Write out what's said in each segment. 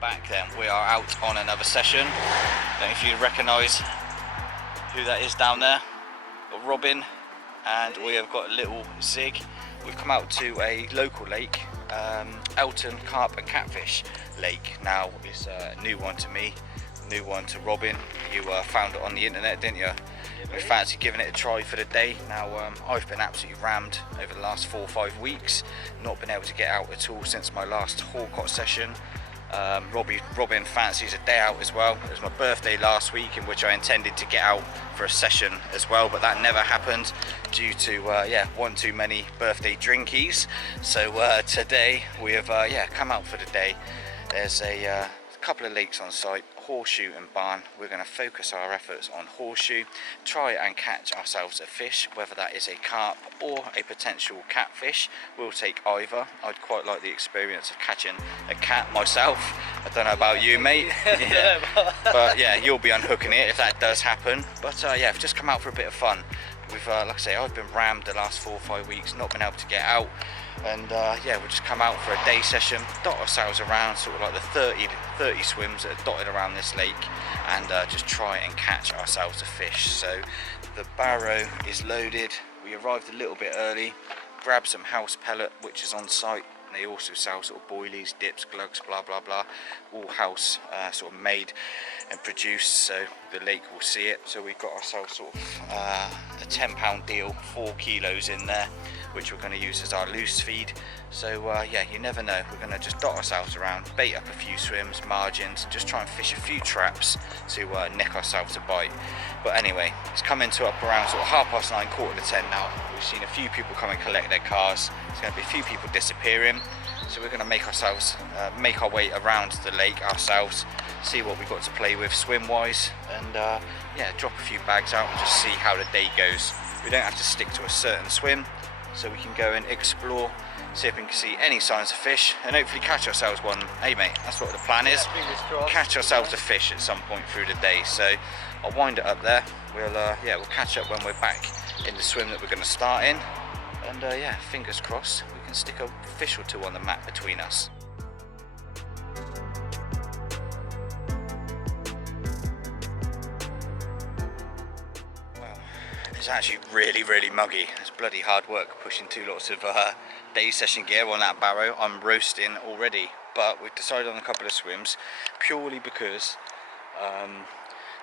back then. We are out on another session. Don't know if you recognise who that is down there. Got Robin, and we have got little Zig. We've come out to a local lake, Elton Carp Catfish Lake. Now it's a new one to me, new one to Robin. You found it on the internet, didn't you? We fancy giving it a try for the day. Now I've been absolutely rammed over the last 4 or 5 weeks, not been able to get out at all since my last haul-caught session. Robin fancies a day out as well. It was my birthday last week, in which I intended to get out for a session as well, but that never happened due to one too many birthday drinkies. So today we have come out for the day. There's a couple of lakes on site, Horseshoe and Barn. We're going to focus our efforts on Horseshoe, try and catch ourselves a fish, whether that is a carp or a potential catfish. We'll take either. I'd quite like the experience of catching a cat myself. I don't know about you, mate. Yeah. But yeah, you'll be unhooking it if that does happen. But yeah, I've just come out for a bit of fun. We've like I say, I've been rammed the last 4 or 5 weeks, not been able to get out. And yeah, we'll just come out for a day session, dot ourselves around, sort of like the 30 swims that are dotted around this lake, and just try and catch ourselves a fish. So the barrow is loaded. We arrived a little bit early, grabbed some house pellet which is on site. They also sell sort of boilies, dips, glugs, blah blah blah, all house sort of made and produced, so the lake will see it. So we've got ourselves sort of a £10 deal, 4 kilos in there, which we're going to use as our loose feed. So yeah, you never know, we're going to just dot ourselves around, bait up a few swims, margins, just try and fish a few traps to nick ourselves a bite. But anyway, it's coming to up around sort of 9:30, 9:45 now. We've seen a few people come and collect their cars. There's going to be a few people disappearing, so we're going to make our way around the lake ourselves, see what we've got to play with swim wise, and yeah, drop a few bags out and just see how the day goes. We don't have to stick to a certain swim, so we can go and explore, see if we can see any signs of fish, and hopefully catch ourselves one. Hey mate, that's what the plan is. Catch ourselves a fish at some point through the day. So I'll wind it up there. We'll catch up when we're back in the swim that we're going to start in, and yeah, fingers crossed we can stick a fish or two on the map between us. It's actually really muggy. It's bloody hard work pushing 2 lots of day session gear on that barrow. I'm roasting already, but we've decided on a couple of swims purely because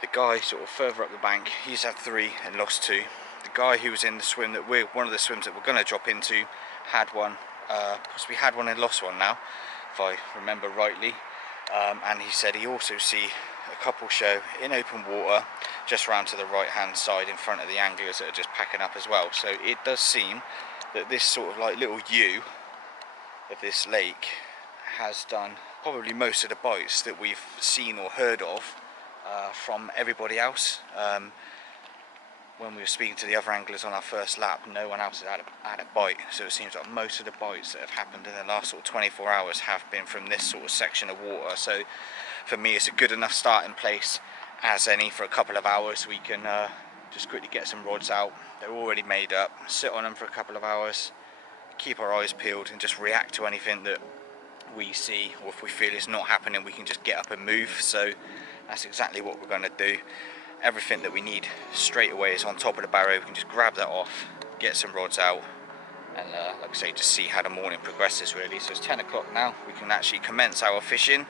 the guy sort of further up the bank, he's had 3 and lost 2. The guy who was in the swim that one of the swims that we're going to drop into had one, possibly had one and lost one now, if I remember rightly. And he said he also see a couple show in open water just round to the right hand side in front of the anglers that are just packing up as well. So it does seem that this sort of like little U of this lake has done probably most of the bites that we've seen or heard of from everybody else. When we were speaking to the other anglers on our first lap, no one else had a bite, so it seems like most of the bites that have happened in the last sort of 24 hours have been from this sort of section of water. So for me, it's a good enough starting place as any. For a couple of hours we can just quickly get some rods out. They're already made up, sit on them for a couple of hours, keep our eyes peeled and just react to anything that we see, or if we feel it's not happening, we can just get up and move. So that's exactly what we're going to do. Everything that we need straight away is on top of the barrow. We can just grab that off, get some rods out, and like I say, just see how the morning progresses really. So it's 10 o'clock now, we can actually commence our fishing.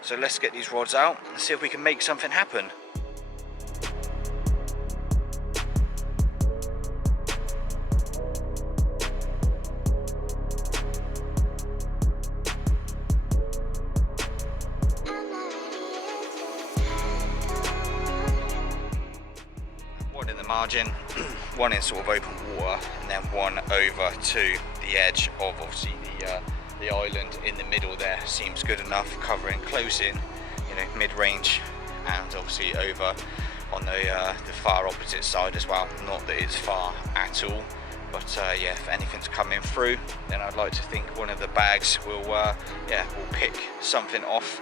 So let's get these rods out and see if we can make something happen. One in the margin, one in sort of open water, and then one over to the edge of obviously the island in the middle there. Seems good enough, covering close in, you know, mid-range, and obviously over on the far opposite side as well. Not that it's far at all, but yeah, if anything's coming through, then I'd like to think one of the bags will we'll pick something off,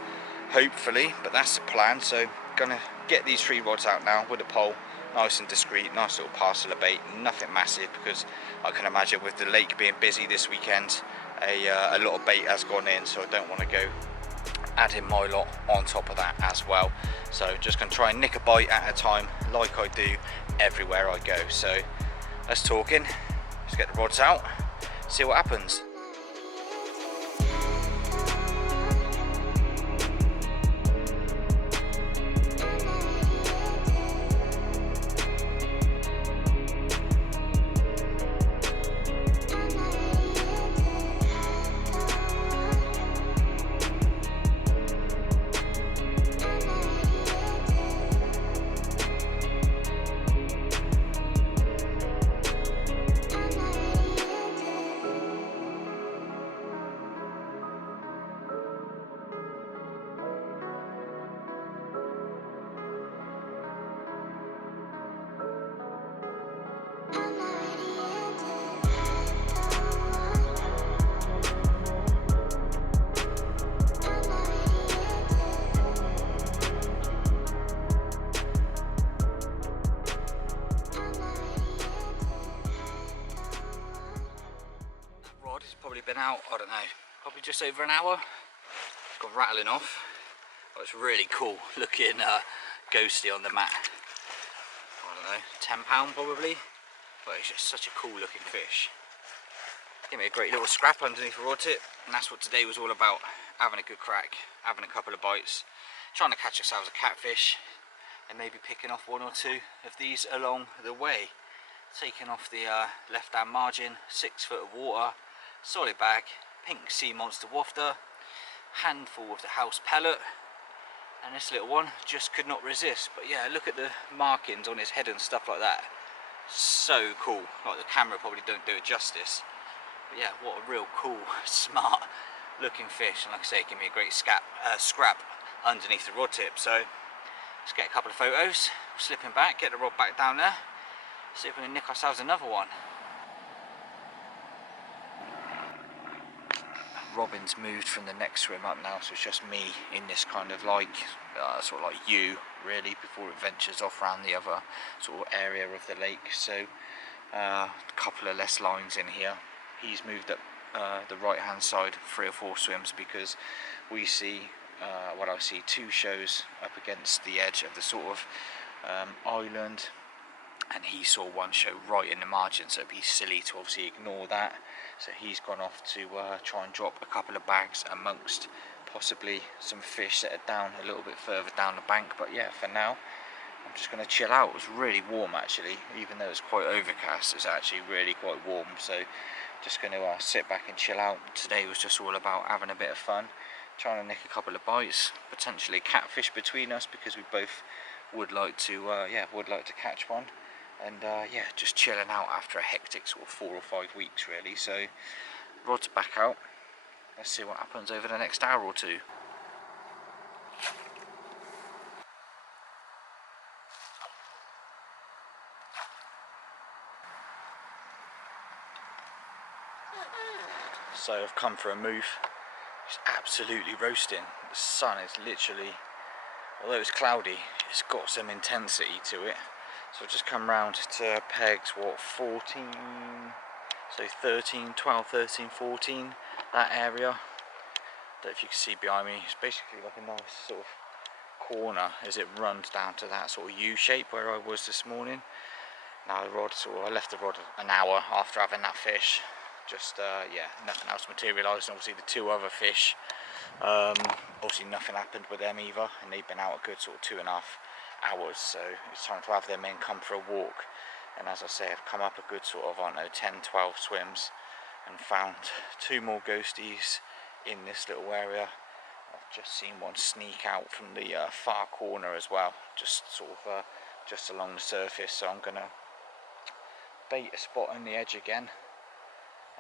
hopefully. But that's the plan. So gonna get these 3 rods out now with a pole, nice and discreet, nice little parcel of bait, nothing massive, because I can imagine with the lake being busy this weekend, a lot of bait has gone in, so I don't want to go adding my lot on top of that as well. So just going to try and nick a bite at a time like I do everywhere I go. So let's talk in, let's get the rods out, see what happens. Been out, I don't know, probably just over an hour. It's gone rattling off. Oh, it's really cool looking ghosty on the mat. I don't know, £10 probably, but it's just such a cool looking fish. Give me a great little scrap underneath the rod tip, and that's what today was all about. Having a good crack, having a couple of bites, trying to catch ourselves a catfish, and maybe picking off one or two of these along the way. Taking off the left hand margin, 6 foot of water, solid bag, pink sea monster wafter, handful of the house pellet, and this little one just could not resist. But yeah, look at the markings on his head and stuff like that. So cool. Like, the camera probably don't do it justice. But yeah, what a real cool, smart looking fish. And like I say, give me a great scrap underneath the rod tip. So let's get a couple of photos, slip him back, get the rod back down there, see if we can nick ourselves another one. Robin's moved from the next swim up now, so it's just me in this kind of like sort of like U really, before it ventures off around the other sort of area of the lake. So a couple of less lines in here. He's moved up the right hand side 3 or 4 swims, because we see what I see 2 shows up against the edge of the sort of island, and he saw 1 show right in the margin, so it'd be silly to obviously ignore that. So he's gone off to try and drop a couple of bags amongst possibly some fish that are down a little bit further down the bank. But yeah, for now I'm just going to chill out. It was really warm actually, even though it's quite overcast, it's actually really quite warm. So just going to sit back and chill out. Today was just all about having a bit of fun, trying to nick a couple of bites, potentially catfish between us, because we both would like to catch one. And yeah, just chilling out after a hectic sort of 4 or 5 weeks really. So rod's back out, let's see what happens over the next hour or 2. So I've come for a move. It's absolutely roasting. The sun is literally, although it's cloudy, it's got some intensity to it. So I've just come round to pegs, what, 14, so 13, 12, 13, 14, that area. Don't know if you can see behind me, it's basically like a nice sort of corner as it runs down to that sort of U shape where I was this morning. Now the rod, I left the rod an hour after having that fish. Just, yeah, nothing else materialised. And obviously the 2 other fish, obviously nothing happened with them either, and they've been out a good sort of 2.5 hours, so it's time to have them in, come for a walk. And as I say, I've come up a good sort of, I don't know, 10, 12 swims and found 2 more ghosties in this little area. I've just seen one sneak out from the far corner as well, just sort of just along the surface. So I'm gonna bait a spot on the edge again,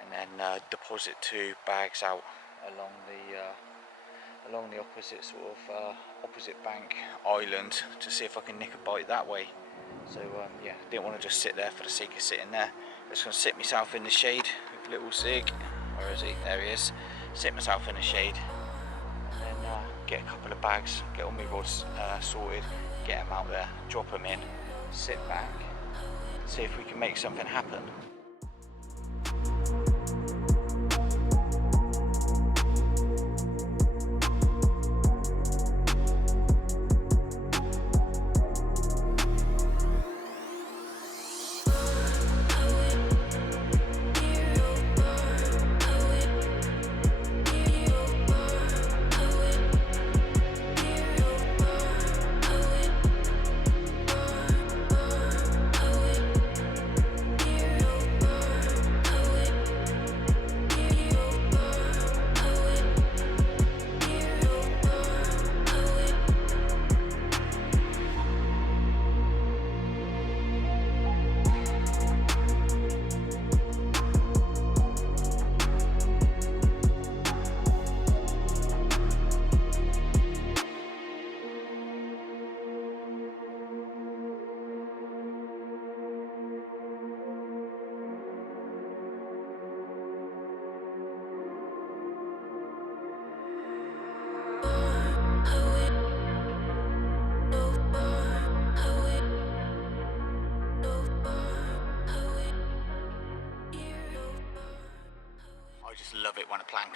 and then deposit 2 bags out along the opposite sort of opposite bank island to see if I can nick a bite that way. So yeah, didn't want to just sit there for the sake of sitting there. Just going to sit myself in the shade with little Zig. Where is he? There he is. Sit myself in the shade, and then get a couple of bags, get all my rods sorted, get them out there, drop them in, sit back, see if we can make something happen.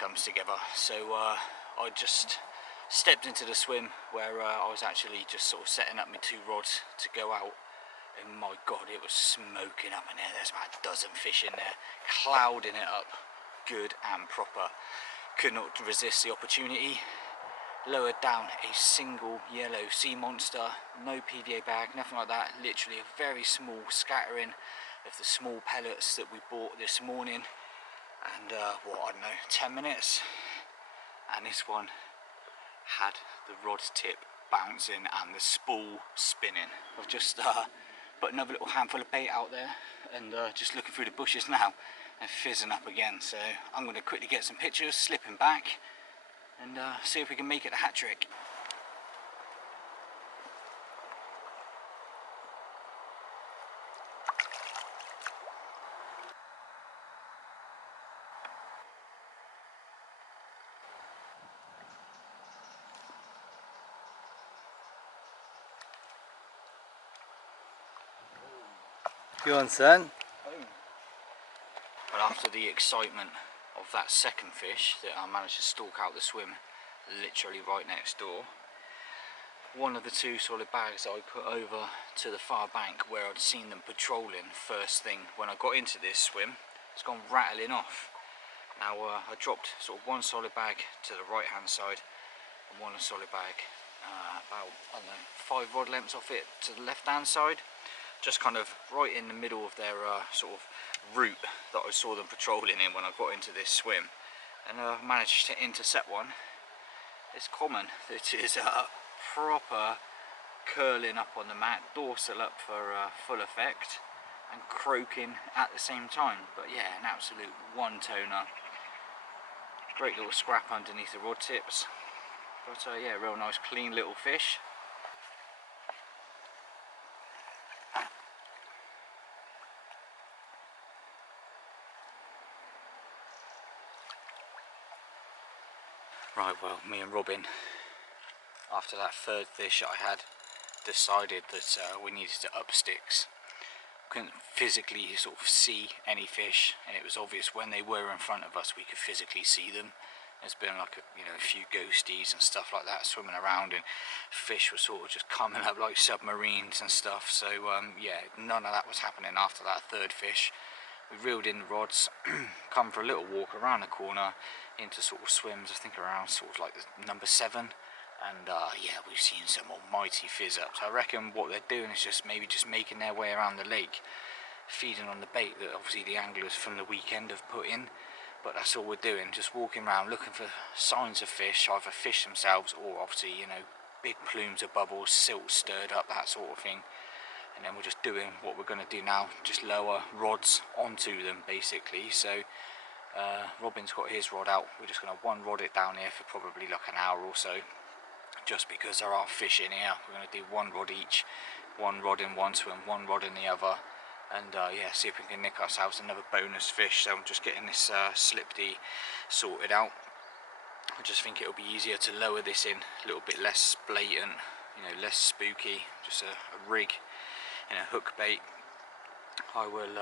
comes together. So I just stepped into the swim where I was actually just sort of setting up my 2 rods to go out, and my god, it was smoking up in there. There's about a dozen fish in there, clouding it up good and proper. Could not resist the opportunity. Lowered down a single yellow sea monster, no PVA bag, nothing like that, literally a very small scattering of the small pellets that we bought this morning, and what, I don't know, 10 minutes, and this one had the rod tip bouncing and the spool spinning. I've just put another little handful of bait out there, and just looking through the bushes now and fizzing up again, so I'm going to quickly get some pictures, slipping back, and see if we can make it a hat trick. Go on, son. But after the excitement of that second fish that I managed to stalk out the swim literally right next door, one of the 2 solid bags that I put over to the far bank where I'd seen them patrolling first thing when I got into this swim, it's gone rattling off. Now I dropped sort of 1 solid bag to the right hand side and 1 solid bag about, I don't know, 5 rod lengths off it to the left hand side, just kind of right in the middle of their sort of route that I saw them patrolling in when I got into this swim, and I managed to intercept one. It's common, it is proper curling up on the mat, dorsal up for full effect, and croaking at the same time. But yeah, an absolute 1-toner. Great little scrap underneath the rod tips, but yeah, real nice clean little fish. Right, well, me and Robin, after that 3rd fish I had, decided that we needed to up sticks. Couldn't physically sort of see any fish, and it was obvious when they were in front of us we could physically see them. There's been like a few ghosties and stuff like that swimming around, and fish were sort of just coming up like submarines and stuff. So yeah, none of that was happening after that 3rd fish. We reeled in the rods, come for a little walk around the corner into sort of swims, I think around sort of like the number 7, and yeah, we've seen some almighty fizz ups. I reckon what they're doing is just making their way around the lake, feeding on the bait that obviously the anglers from the weekend have put in. But that's all we're doing, just walking around looking for signs of fish, either fish themselves or obviously, you know, big plumes of bubbles, silt stirred up, that sort of thing. And then we're just doing what we're going to do now, just lower rods onto them basically. So Robin's got his rod out, we're just going to 1-rod it down here for probably like an hour or so, just because there are fish in here. We're going to do 1 rod each, 1 rod in one swim, 1 rod in the other, and yeah, see if we can nick ourselves another bonus fish. So I'm just getting this slip-D sorted out. I just think it'll be easier to lower this in, a little bit less blatant, you know, less spooky, just a rig in a hook bait. I will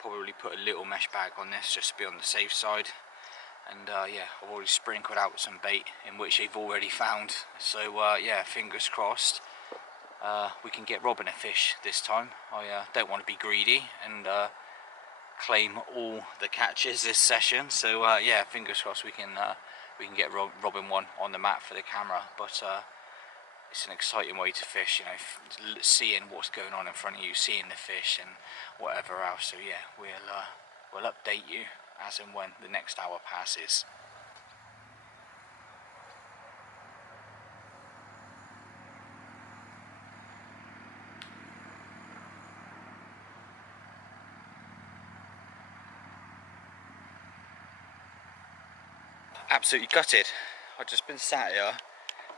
probably put a little mesh bag on this just to be on the safe side, and yeah, I've already sprinkled out some bait in which they've already found, so yeah, fingers crossed we can get Robin a fish this time. I don't want to be greedy and claim all the catches this session, so yeah, fingers crossed we can get Robin one on the mat for the camera. But it's an exciting way to fish, you know, seeing what's going on in front of you, seeing the fish and whatever else. So yeah, we'll update you as and when the next hour passes. Absolutely gutted. I've just been sat here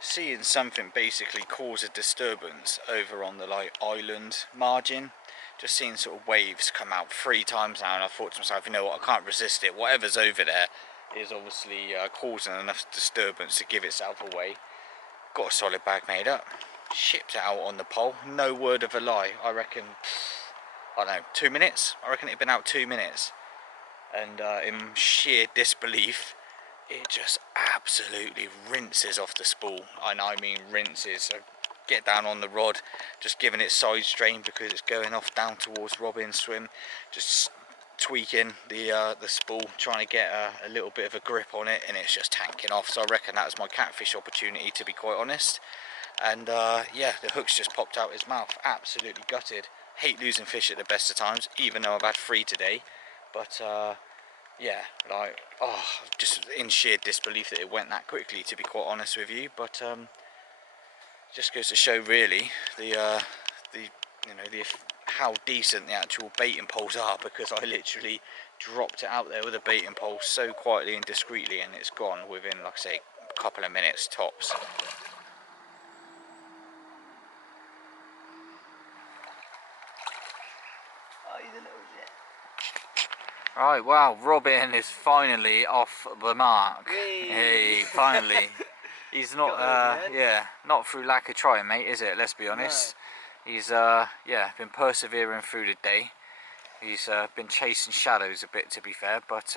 seeing something basically cause a disturbance over on the island margin. Just seeing sort of waves come out 3 times now, and I thought to myself, you know what, I can't resist it. Whatever's over there is obviously causing enough disturbance to give itself away. Got a solid bag made up, shipped it out on the pole, no word of a lie. I reckon, I don't know, 2 minutes? I reckon it'd been out 2 minutes. And in sheer disbelief, it just absolutely rinses off the spool, and I mean rinses. So get down on the rod, just giving it side strain because it's going off down towards Robin's swim, just tweaking the spool, trying to get a little bit of a grip on it, and it's just tanking off. So I reckon that was my catfish opportunity, to be quite honest. And yeah, the hook's just popped out his mouth, absolutely gutted. Hate losing fish at the best of times, even though I've had 3 today, but yeah, like, oh, just in sheer disbelief that it went that quickly, to be quite honest with you. But just goes to show really the how decent the actual baiting poles are, because I literally dropped it out there with a baiting pole so quietly and discreetly, and it's gone within, like I say, a couple of minutes tops. Right, wow, Robin is finally off the mark. Hey, finally. He's not, yeah, not through lack of trying, mate, is it? Let's be honest. No. He's, yeah, been persevering through the day. He's been chasing shadows a bit, to be fair, but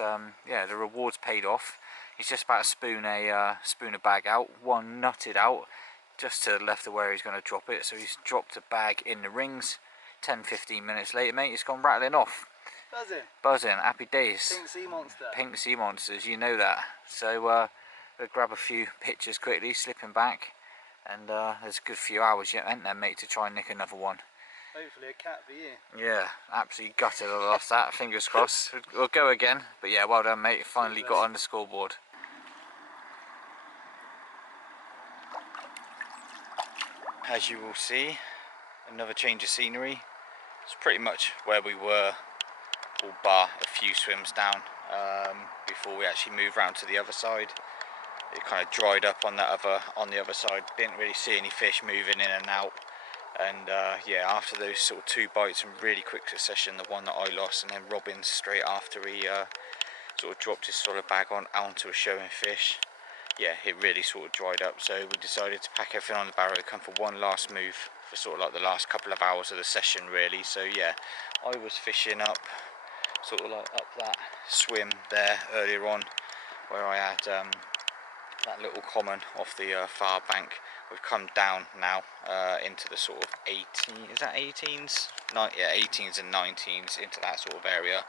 yeah, the reward's paid off. He's just about to spoon a bag out. One nutted out, just to the left of where he's going to drop it. So he's dropped a bag in the rings. 10-15 minutes later, mate, it's gone rattling off. Buzzing. Buzzing, happy days. Pink sea monster. Pink sea monsters, you know that. So we'll grab a few pictures quickly, slipping back, and there's a good few hours yet, ain't there, mate, to try and nick another one. Hopefully a cat for you. Yeah, absolutely gutted I lost that, fingers crossed. We'll go again, but yeah, well done, mate, finally got on the scoreboard. As you will see, another change of scenery. It's pretty much where we were, all bar a few swims down, before we actually moved round to the other side. It kind of dried up on the other side. Didn't really see any fish moving in and out. And yeah, after those sort of 2 bites in really quick succession, the one that I lost, and then Robin straight after he sort of dropped his solid bag onto a showing fish, yeah, it really sort of dried up. So we decided to pack everything on the barrow, come for one last move for sort of like the last couple of hours of the session, really. So yeah, I was fishing up sort of like up that swim there earlier on, where I had that little common off the far bank. We've come down now into the sort of 18s, yeah, 18s and 19s, into that sort of area.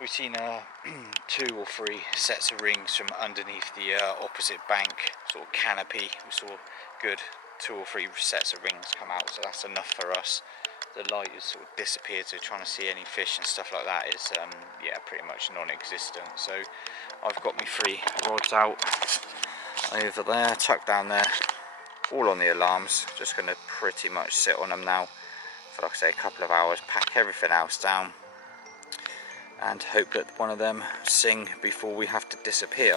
We've seen 2 or 3 sets of rings from underneath the opposite bank sort of canopy. We saw good 2 or 3 sets of rings come out, so that's enough for us. The light has sort of disappeared, so trying to see any fish and stuff like that is yeah, pretty much non-existent. So I've got my 3 rods out over there, tucked down there, all on the alarms. Just going to pretty much sit on them now for, like I say, a couple of hours, pack everything else down, and hope that one of them sing before we have to disappear.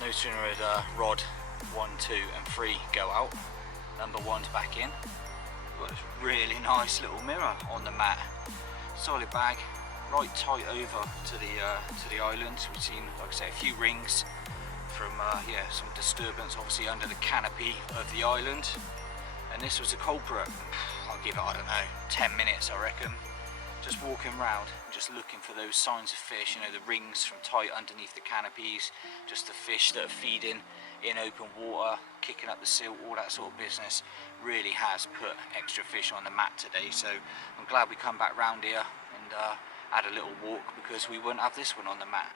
No sooner had rod 1, 2 and 3 go out, number 1's back in. Got this really nice little mirror on the mat, solid bag, right tight over to the island. We've seen, like I say, a few rings from yeah, some disturbance obviously under the canopy of the island, and this was the culprit. I'll give it, I don't know, 10 minutes I reckon, just walking around, just looking for those signs of fish, you know, the rings from tight underneath the canopies, just the fish that are feeding in open water, kicking up the silt, all that sort of business. Really has put extra fish on the mat today, so I'm glad we come back round here and had a little walk, because we wouldn't have this one on the mat.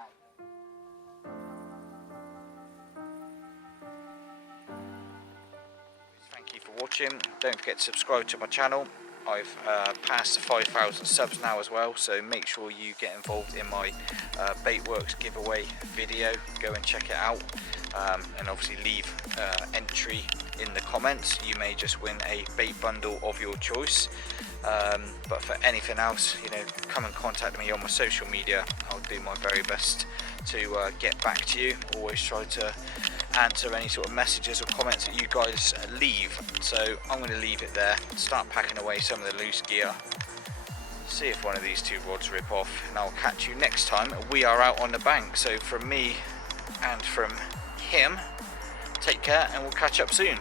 Thank you for watching. Don't forget to subscribe to my channel. I've passed the 5,000 subs now as well, so make sure you get involved in my Baitworks giveaway video. Go and check it out, and obviously leave entry in the comments. You may just win a bait bundle of your choice, but for anything else, you know, come and contact me on my social media. I'll do my very best to get back to you. Always try to answer any sort of messages or comments that you guys leave. So I'm going to leave it there, start packing away some of the loose gear, see if one of these 2 rods rip off, and I'll catch you next time we are out on the bank. So from me and from him, take care, and we'll catch up soon.